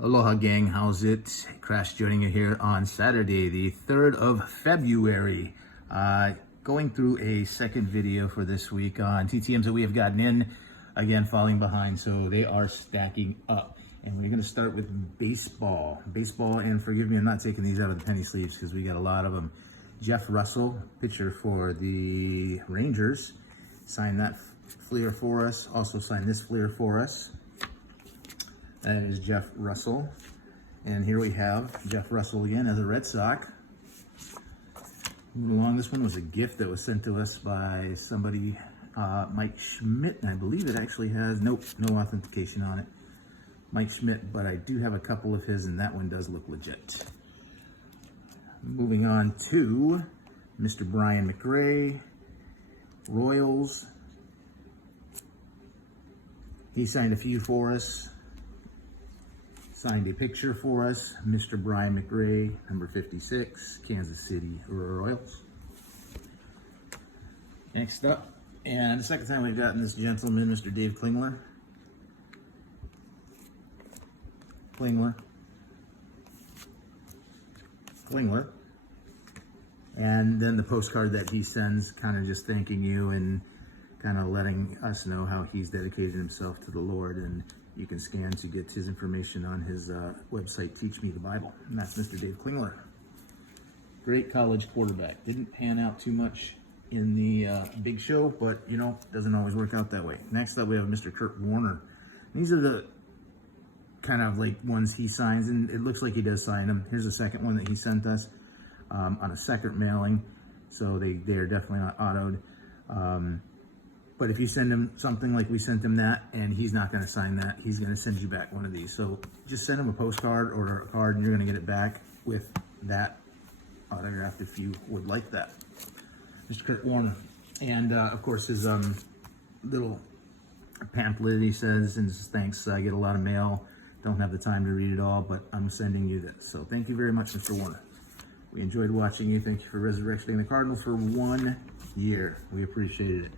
Aloha gang, how's it? Crash joining you here on Saturday, the 3rd of February. Going through a second video for this week on TTMs that we have gotten in. Again, falling behind, so they are stacking up. And we're gonna start with baseball. Baseball, and forgive me, I'm not taking these out of the penny sleeves because we got a lot of them. Jeff Russell, pitcher for the Rangers. Signed that Fleer for us, also signed this Fleer for us. That is Jeff Russell. And here we have Jeff Russell again as a Red Sox. Moving along, this one was a gift that was sent to us by somebody, Mike Schmidt, and I believe it actually has, no authentication on it. Mike Schmidt, but I do have a couple of his, and that one does look legit. Moving on to Mr. Brian McRae, Royals. He signed a few for us. Signed a picture for us, Mr. Brian McRae, number 56, Kansas City Royals. Next up, and the second time we've gotten this gentleman, Mr. Dave Klingler. And then the postcard that he sends, kind of just thanking you and kind of letting us know how he's dedicated himself to the Lord. And you can scan to get his information on his website, Teach Me the Bible. And that's Mr. Dave Klingler. Great college quarterback. Didn't pan out too much in the big show, but, you know, doesn't always work out that way. Next up, we have Mr. Kurt Warner. These are the kind of like ones he signs, and it looks like he does sign them. Here's the second one that he sent us on a second mailing. So they are definitely not autoed. But if you send him something like we sent him that, and he's not going to sign that, he's going to send you back one of these. So just send him a postcard or a card, and you're going to get it back with that autographed if you would like that. Mr. Kurt Warner. And, of course, his little pamphlet, he says, and says, thanks, I get a lot of mail. Don't have the time to read it all, but I'm sending you this. So thank you very much, Mr. Warner. We enjoyed watching you. Thank you for resurrecting the Cardinals for 1 year. We appreciated it.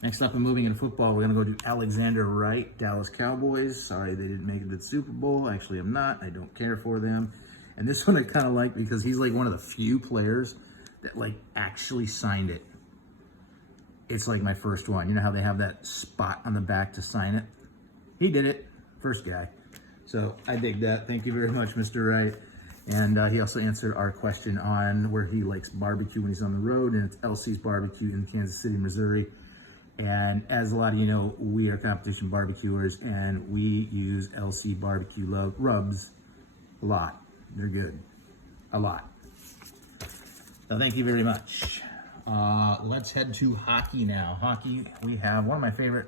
Next up, and moving into football, we're going to go to Alexander Wright, Dallas Cowboys. Sorry they didn't make it to the Super Bowl. Actually, I'm not. I don't care for them. And this one I kind of like because he's like one of the few players that like actually signed it. It's like my first one. You know how they have that spot on the back to sign it? He did it. First guy. So I dig that. Thank you very much, Mr. Wright. And he also answered our question on where he likes barbecue when he's on the road. And it's LC's Barbecue in Kansas City, Missouri. And as a lot of you know, we are competition barbecuers, and we use LC barbecue rubs a lot. They're good. A lot. So thank you very much. Let's head to hockey now. Hockey, we have one of my favorite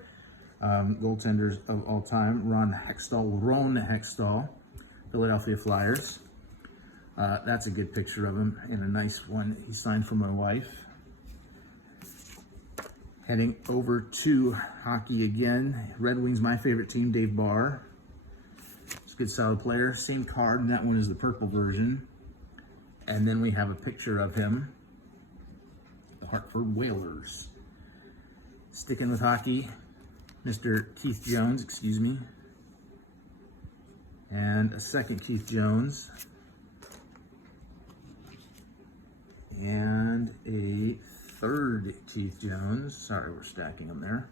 goaltenders of all time, Ron Hextall, Philadelphia Flyers. That's a good picture of him, and a nice one he signed for my wife. Heading over to hockey again. Red Wings, my favorite team, Dave Barr. He's a good, solid player. Same card, and that one is the purple version. And then we have a picture of him, the Hartford Whalers. Sticking with hockey, Mr. Keith Jones, excuse me. And a second Keith Jones. And a third Keith Jones. Sorry, we're stacking them there.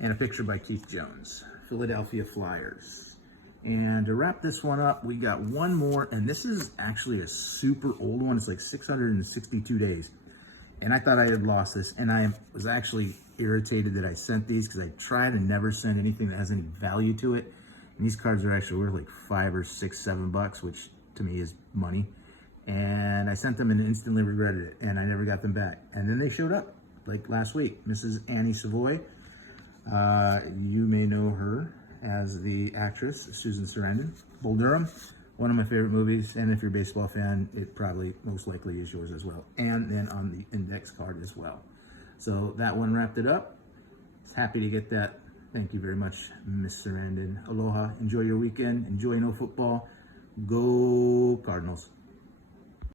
And a picture by Keith Jones, Philadelphia Flyers. And to wrap this one up, we got one more, and this is actually a super old one. It's like 662 days. And I thought I had lost this, and I was actually irritated that I sent these because I try to never send anything that has any value to it. And these cards are actually worth like $5 or $6, $7, which to me is money. And I sent them and instantly regretted it, and I never got them back. And then they showed up, like last week. Mrs. Annie Savoy, you may know her as the actress, Susan Sarandon. Bull Durham, one of my favorite movies, and if you're a baseball fan, it probably most likely is yours as well. And then on the index card as well. So that one wrapped it up. Happy to get that. Thank you very much, Miss Sarandon. Aloha, enjoy your weekend, enjoy no football. Go Cardinals.